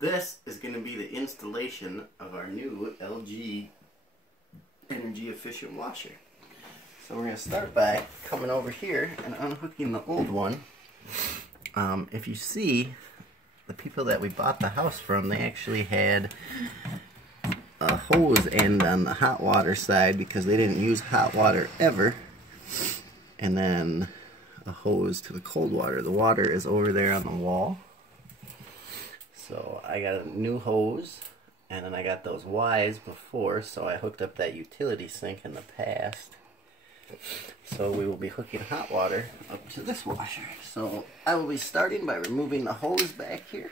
This is going to be the installation of our new LG energy efficient washer. So we're going to start by coming over here and unhooking the old one. If you see, the people that we bought the house from, they actually had a hose end on the hot water side because they didn't use hot water ever, and then a hose to the cold water. The water is over there on the wall. So I got a new hose, and then I got those Ys before, so I hooked up that utility sink in the past. So we will be hooking hot water up to this washer. So I will be starting by removing the hose back here.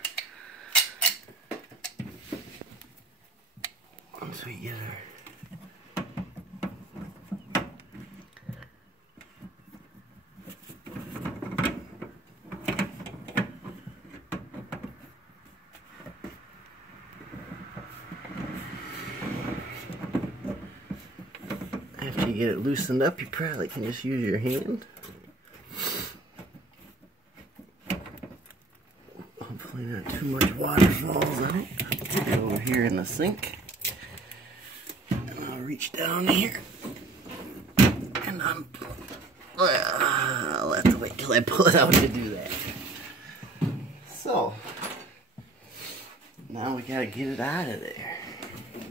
Once we get our after you get it loosened up, you probably can just use your hand. Hopefully not too much water falls on it. Put it over here in the sink. And I'll reach down here. And I'll have to wait till I pull it out to do that. So, now we gotta get it out of there.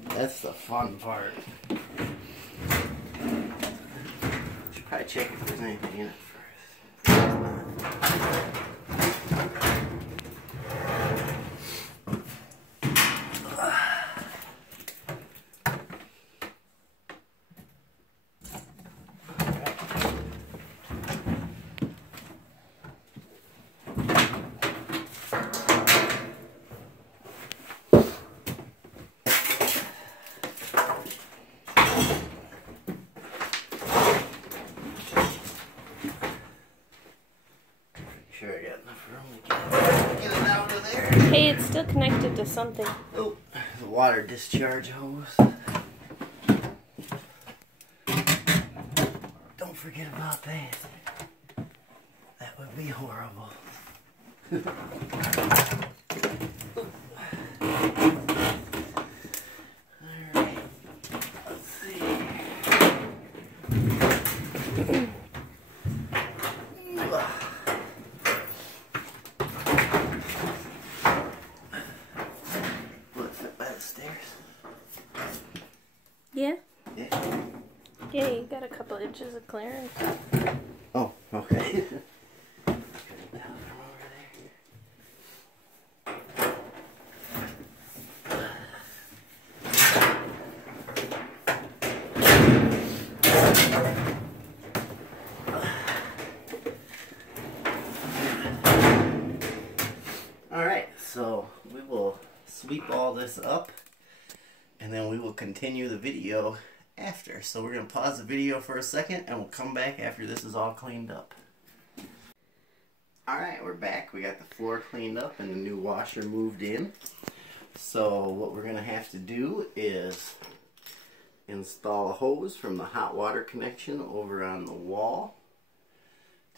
That's the fun part. Probably check if there's anything in it first. Sure, I got enough room to get it out of there. Hey, it's still connected to something. Oh, the water discharge hose. Don't forget about that. That would be horrible. Alright, let's see. Yeah? Yeah. Yeah, you got a couple inches of clearance. Oh, okay. Alright, so we will sweep all this up, and then we will continue the video after. So we're going to pause the video for a second, and we'll come back after this is all cleaned up. Alright, we're back. We got the floor cleaned up and the new washer moved in. So what we're going to have to do is install a hose from the hot water connection over on the wall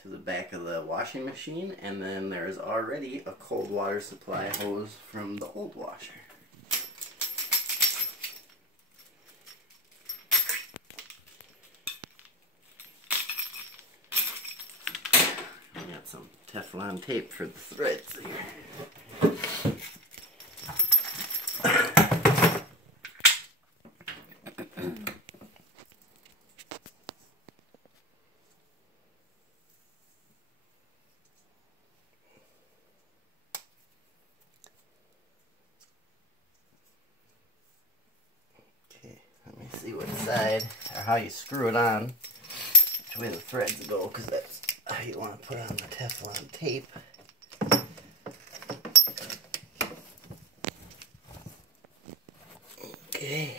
to the back of the washing machine, and then there's already a cold water supply hose from the old washer. I got some Teflon tape for the threads here. Okay, let me see what side, or how you screw it on, which way the threads go, because that's how you want to put on the Teflon tape. Okay.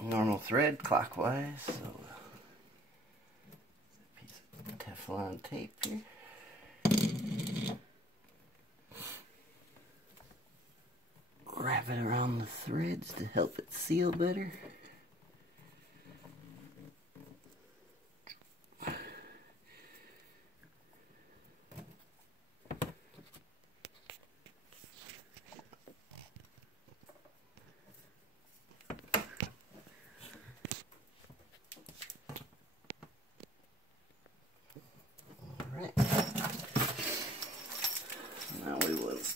Normal thread clockwise, so a piece of Teflon tape here. Wrap it around the threads to help it seal better.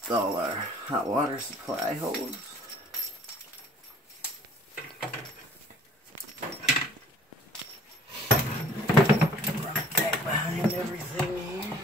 install our hot water supply hose. Run back behind everything here.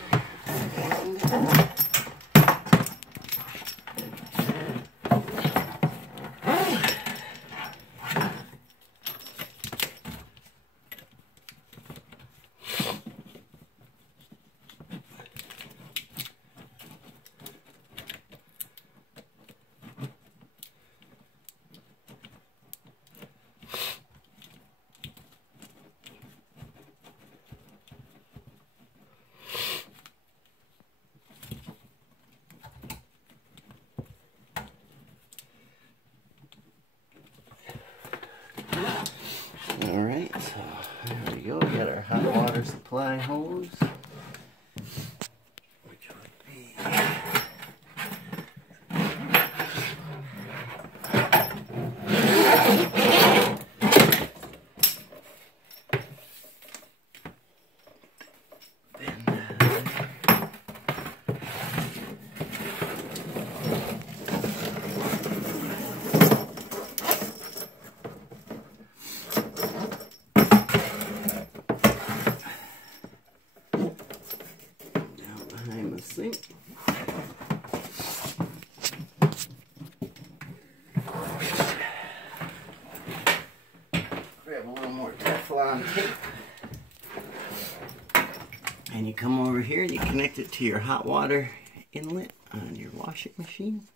Alright, so there we go. We got our hot water supply hose. Which would be sink. Grab a little more Teflon tape. And you come over here and you connect it to your hot water inlet on your washing machine.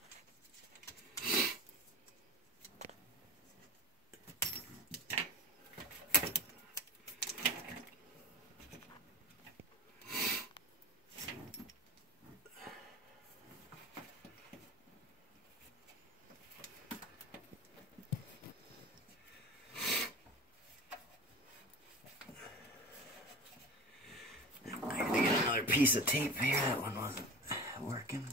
Piece of tape here, that one wasn't working.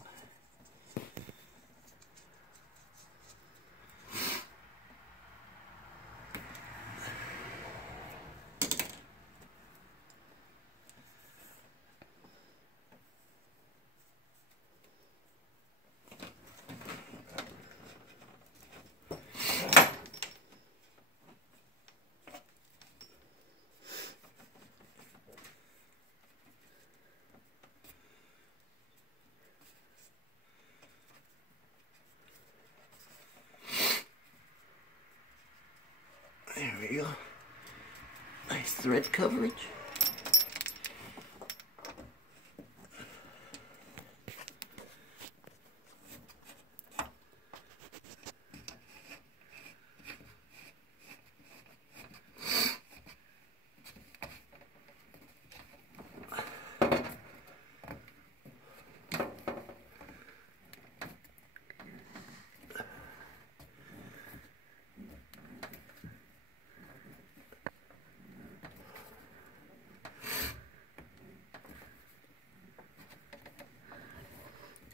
There we go. Nice thread coverage.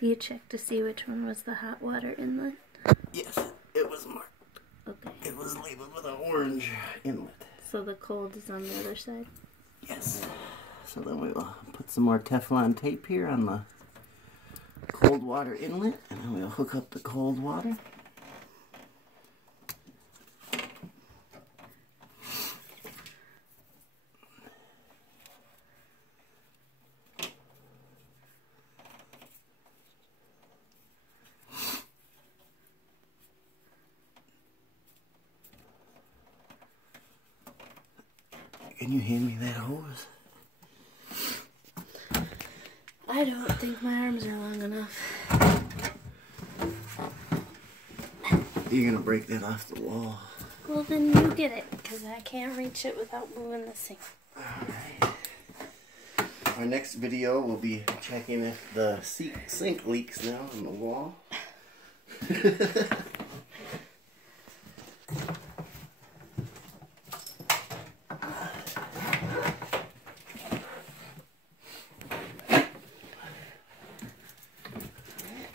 You checked to see which one was the hot water inlet? Yes, it was marked. Okay. It was labeled with an orange inlet. So the cold is on the other side? Yes. So then we will put some more Teflon tape here on the cold water inlet, and then we'll hook up the cold water. Can you hand me that hose? I don't think my arms are long enough. You're gonna break that off the wall. Well, then you get it, because I can't reach it without moving the sink. Alright. Our next video will be checking if the sink leaks now on the wall.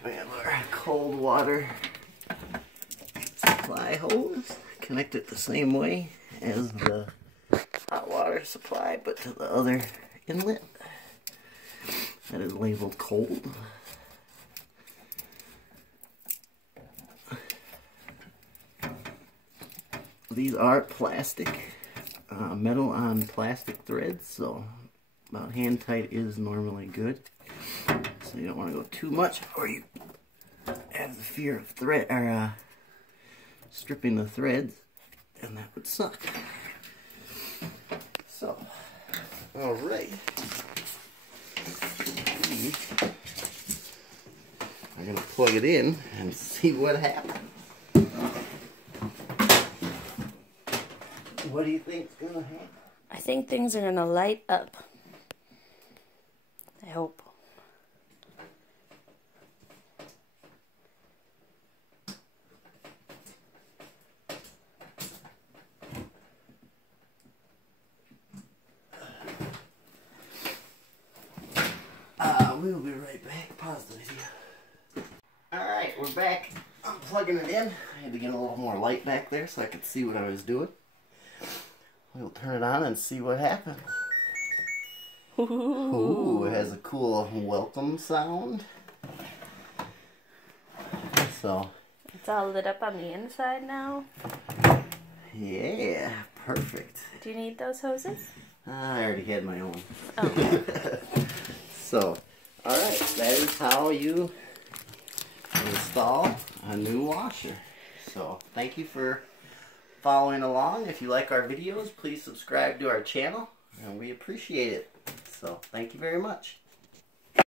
We have our cold water supply hose connected the same way as the hot water supply, but to the other inlet that is labeled cold. these are plastic, metal on plastic threads, so about hand tight is normally good. So you don't want to go too much, or you have the fear of thread or stripping the threads, and that would suck. So, all right. I'm gonna plug it in and see what happens. What do you think's gonna happen? I think things are gonna light up. I hope. We'll be right back. Pause the video. Alright, we're back. I'm plugging it in. I had to get a little more light back there so I could see what I was doing. We'll turn it on and see what happened. Ooh, it has a cool welcome sound. So, It's all lit up on the inside now. yeah, perfect. Do you need those hoses? I already had my own. Okay. So, alright, that is how you install a new washer. So, thank you for following along. If you like our videos, please subscribe to our channel, and we appreciate it. So, thank you very much.